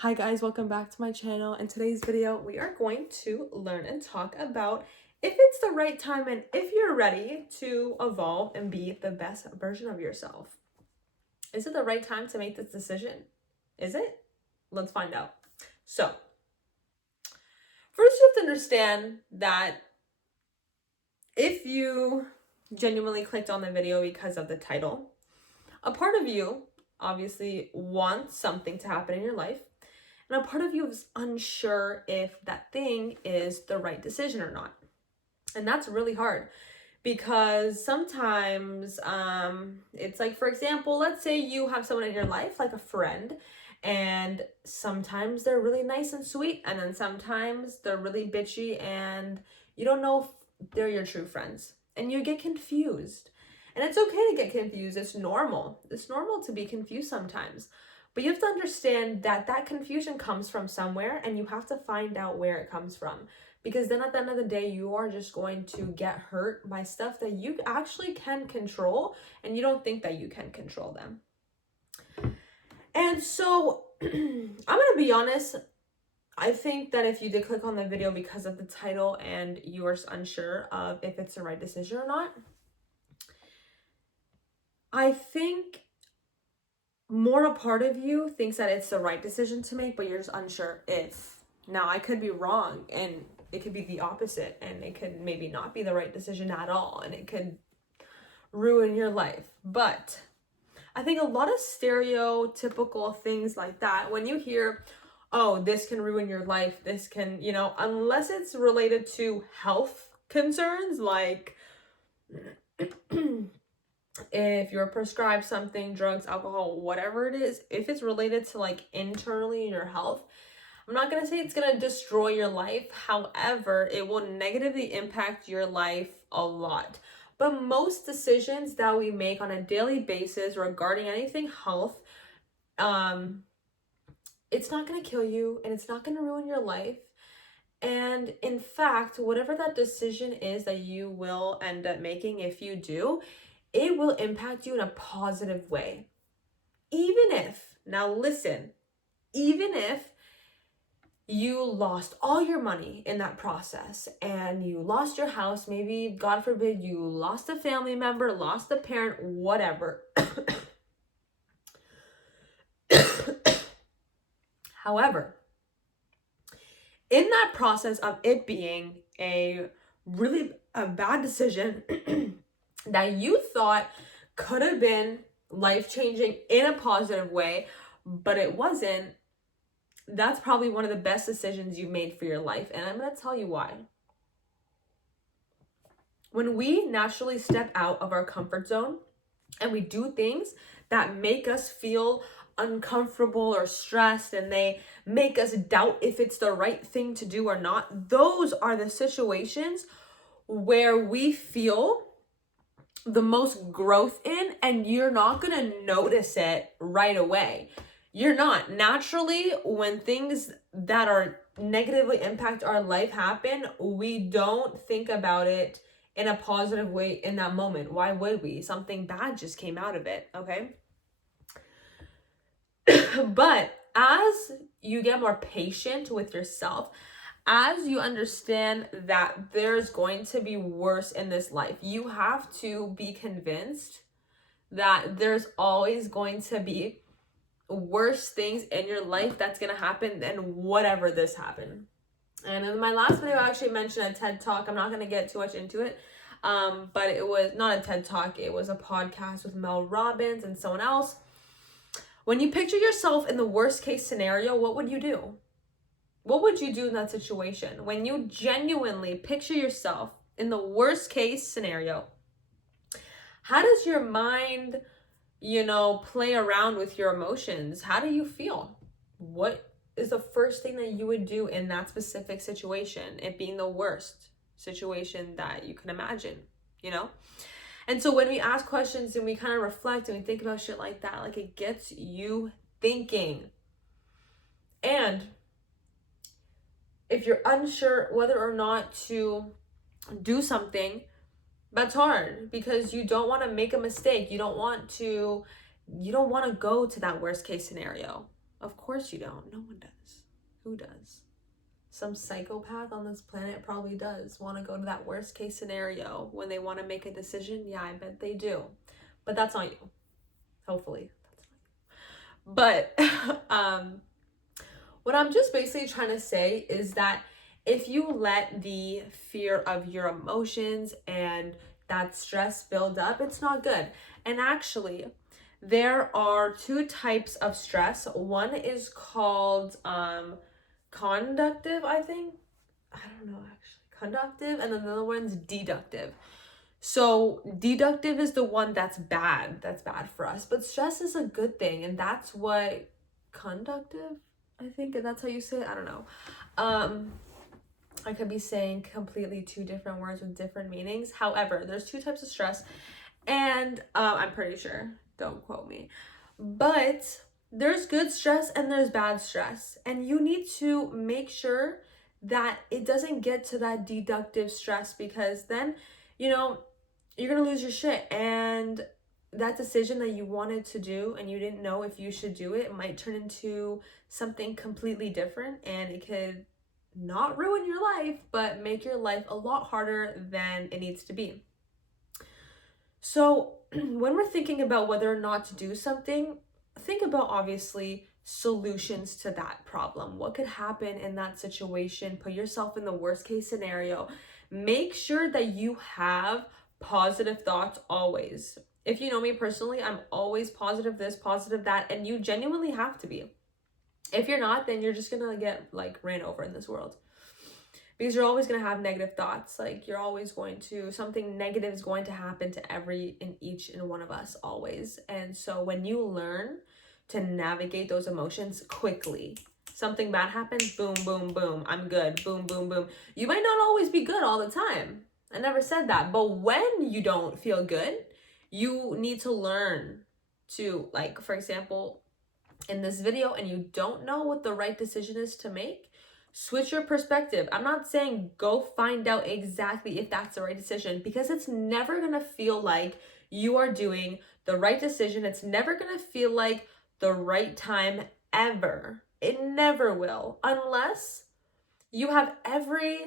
Hi guys, welcome back to my channel. In today's video, we are going to learn and talk about if it's the right time and if you're ready to evolve and be the best version of yourself. Is it the right time to make this decision? Is it? Let's find out. So, first you have to understand that if you genuinely clicked on the video because of the title, a part of you obviously wants something to happen in your life. And a part of you is unsure if that thing is the right decision or not. And that's really hard because sometimes it's like, for example, let's say you have someone in your life, like a friend, and sometimes they're really nice and sweet, and then sometimes they're really bitchy, and you don't know if they're your true friends, and you get confused. And it's okay to get confused. It's normal. It's normal to be confused sometimes. But you have to understand that that confusion comes from somewhere, and you have to find out where it comes from. Because then at the end of the day, you are just going to get hurt by stuff that you actually can control, and you don't think that you can control them. And so, I'm going to be honest. I think that if you did click on the video because of the title and you are unsure of if it's the right decision or not, I think more a part of you thinks that it's the right decision to make, but you're just unsure if. Now, I could be wrong, and it could be the opposite, and it could maybe not be the right decision at all, and it could ruin your life. But I think a lot of stereotypical things like that, when you hear, oh, this can ruin your life, this can, unless it's related to health concerns, like if you're prescribed something, drugs, alcohol, whatever it is, if it's related to like internally in your health, I'm not going to say it's going to destroy your life. However, it will negatively impact your life a lot. But most decisions that we make on a daily basis regarding anything health, it's not going to kill you, and it's not going to ruin your life. And in fact, whatever that decision is that you will end up making, if you do, it will impact you in a positive way. Even if, now listen, even if you lost all your money in that process and you lost your house, maybe, God forbid, you lost a family member, lost a parent, whatever. However, in that process of it being a bad decision that you thought could have been life-changing in a positive way, but it wasn't, that's probably one of the best decisions you made for your life. And I'm going to tell you why. When we naturally step out of our comfort zone and we do things that make us feel uncomfortable or stressed, and they make us doubt if it's the right thing to do or not, those are the situations where we feel the most growth in, and you're not going to notice it right away. You're not. Naturally, when things that are negatively impact our life happen, we don't think about it in a positive way in that moment. Why would we? Something bad just came out of it, okay? But as you get more patient with yourself, as you understand that there's going to be worse in this life, you have to be convinced that there's always going to be worse things in your life that's going to happen than whatever this happened. And in my last video, I actually mentioned a TED Talk. I'm not going to get too much into it, but it was not a TED Talk. It was a podcast with Mel Robbins and someone else. When you picture yourself in the worst case scenario, what would you do? What would you do in that situation? When you genuinely picture yourself in the worst case scenario, how does your mind, play around with your emotions? How do you feel? What is the first thing that you would do in that specific situation, it being the worst situation that you can imagine, And so when we ask questions and we kind of reflect and we think about shit like that, like, it gets you thinking. And if you're unsure whether or not to do something, that's hard because you don't want to make a mistake. You don't want to go to that worst case scenario. Of course you don't. No one does. Who does? Some psychopath on this planet probably does want to go to that worst case scenario when they want to make a decision. Yeah, I bet they do. But that's not you. Hopefully. But what I'm just basically trying to say is that if you let the fear of your emotions and that stress build up, it's not good. And actually, there are two types of stress. One is called conductive, I think. I don't know actually. Conductive, and then the other one's deductive. So deductive is the one that's bad. That's bad for us. But stress is a good thing, and that's what conductive, I think that's how you say it. I don't know. I could be saying completely two different words with different meanings. However, there's two types of stress, and I'm pretty sure. Don't quote me. But there's good stress and there's bad stress. And you need to make sure that it doesn't get to that deductive stress, because then, you know, you're going to lose your shit. And that decision that you wanted to do and you didn't know if you should do it might turn into something completely different, and it could not ruin your life, but make your life a lot harder than it needs to be. So when we're thinking about whether or not to do something, think about obviously solutions to that problem. What could happen in that situation? Put yourself in the worst case scenario. Make sure that you have positive thoughts always. If you know me personally, I'm always positive this, positive that, and you genuinely have to be. If you're not, then you're just gonna get like ran over in this world, because you're always going to have negative thoughts. Like you're always going to, something negative is going to happen to each and one of us always. And so when you learn to navigate those emotions quickly, something bad happens, boom, boom, boom, I'm good, boom, boom, boom. You might not always be good all the time. I never said that. But when you don't feel good, you need to learn to, like, for example, in this video, and you don't know what the right decision is to make, switch your perspective. I'm not saying go find out exactly if that's the right decision, because it's never going to feel like you are doing the right decision. It's never going to feel like the right time ever. It never will, unless you have every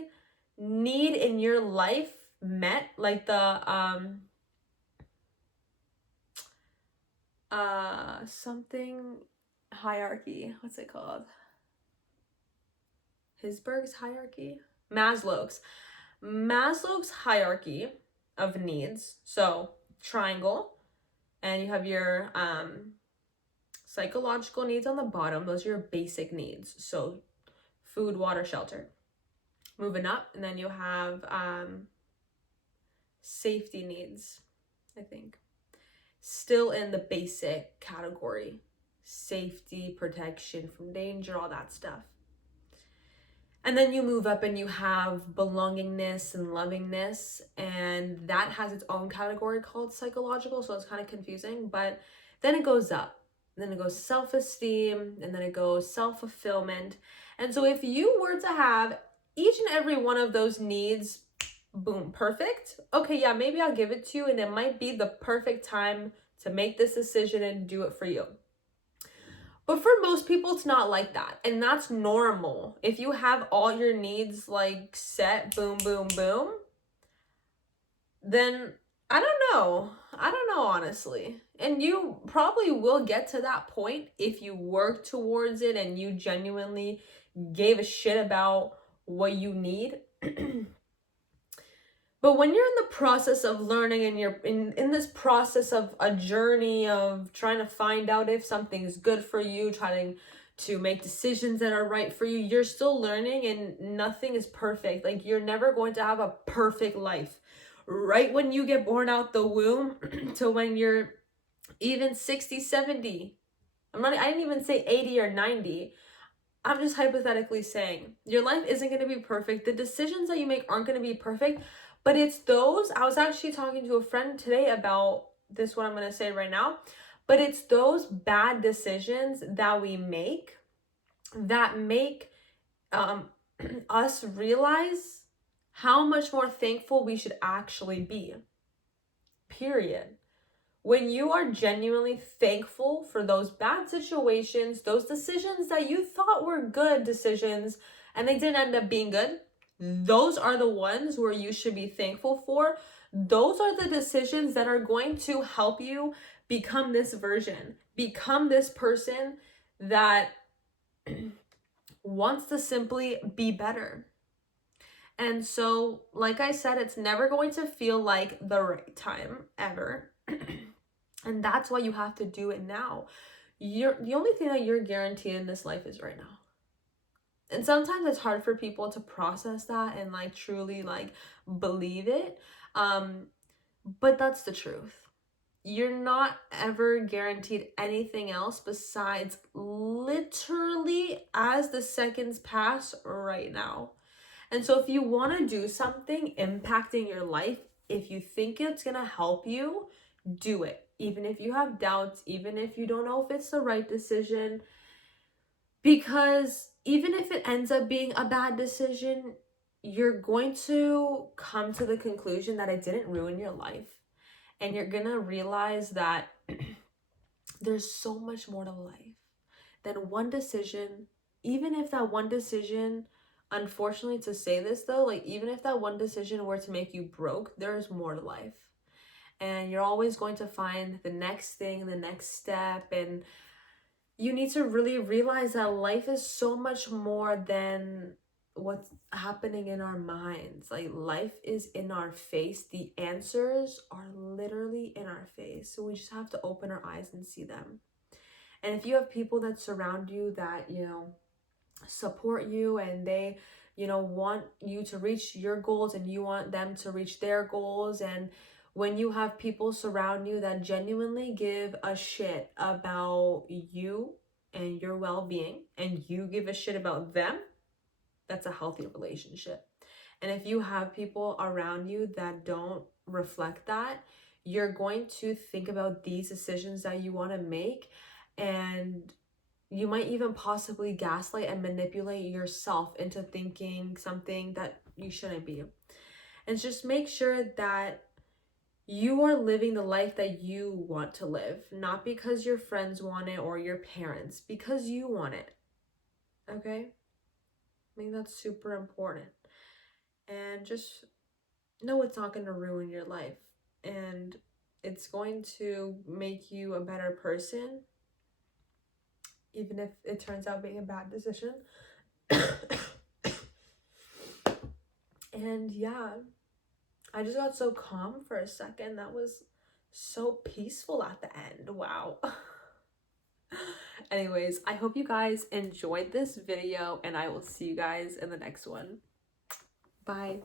need in your life met, like the something hierarchy. What's it called? Hesberg's hierarchy? Maslow's hierarchy of needs. So triangle, and you have your psychological needs on the bottom. Those are your basic needs. So food, water, shelter. Moving up, and then you have safety needs, I think. Still in the basic category. Safety, protection from danger, all that stuff. And then you move up and you have belongingness and lovingness, and that has its own category called psychological, so it's kind of confusing. But then it goes up, then it goes self-esteem, and then it goes self-fulfillment. And so if you were to have each and every one of those needs, boom, perfect, okay, yeah, maybe I'll give it to you, and it might be the perfect time to make this decision and do it for you. But for most people, it's not like that. And that's normal. If you have all your needs like set, boom, boom, boom, then I don't know, honestly. And you probably will get to that point if you work towards it and you genuinely gave a shit about what you need. But when you're in the process of learning and you're in this process of a journey of trying to find out if something is good for you, trying to make decisions that are right for you, you're still learning, and nothing is perfect. Like, you're never going to have a perfect life. Right when you get born out the womb to when you're even 60, 70. I didn't even say 80 or 90. I'm just hypothetically saying your life isn't going to be perfect. The decisions that you make aren't going to be perfect. But it's those, I was actually talking to a friend today about this, what I'm going to say right now, but it's those bad decisions that we make that make us realize how much more thankful we should actually be. Period. When you are genuinely thankful for those bad situations, those decisions that you thought were good decisions and they didn't end up being good, those are the ones where you should be thankful for. Those are the decisions that are going to help you become this version, become this person that wants to simply be better. And so, like I said, it's never going to feel like the right time ever. And that's why you have to do it now. The only thing that you're guaranteed in this life is right now. And sometimes it's hard for people to process that and like truly like believe it. But that's the truth. You're not ever guaranteed anything else besides literally as the seconds pass right now. And so if you want to do something impacting your life, if you think it's going to help you, do it. Even if you have doubts, even if you don't know if it's the right decision, because even if it ends up being a bad decision, you're going to come to the conclusion that it didn't ruin your life. And you're going to realize that there's so much more to life than one decision. Even if that one decision, unfortunately to say this though, like even if that one decision were to make you broke, there's more to life. And you're always going to find the next thing, the next step. And you need to really realize that life is so much more than what's happening in our minds. Like life is in our face. The answers are literally in our face. So we just have to open our eyes and see them. And if you have people that surround you that, support you and they, want you to reach your goals and you want them to reach their goals, and when you have people surround you that genuinely give a shit about you and your well-being and you give a shit about them, that's a healthy relationship. And if you have people around you that don't reflect that, you're going to think about these decisions that you want to make, and you might even possibly gaslight and manipulate yourself into thinking something that you shouldn't be. And just make sure that you are living the life that you want to live, not because your friends want it or your parents, because you want it. Okay? I think that's super important. And just know it's not going to ruin your life. And it's going to make you a better person, even if it turns out being a bad decision. And yeah, I just got so calm for a second. That was so peaceful at the end. Wow. Anyways, I hope you guys enjoyed this video and I will see you guys in the next one. Bye.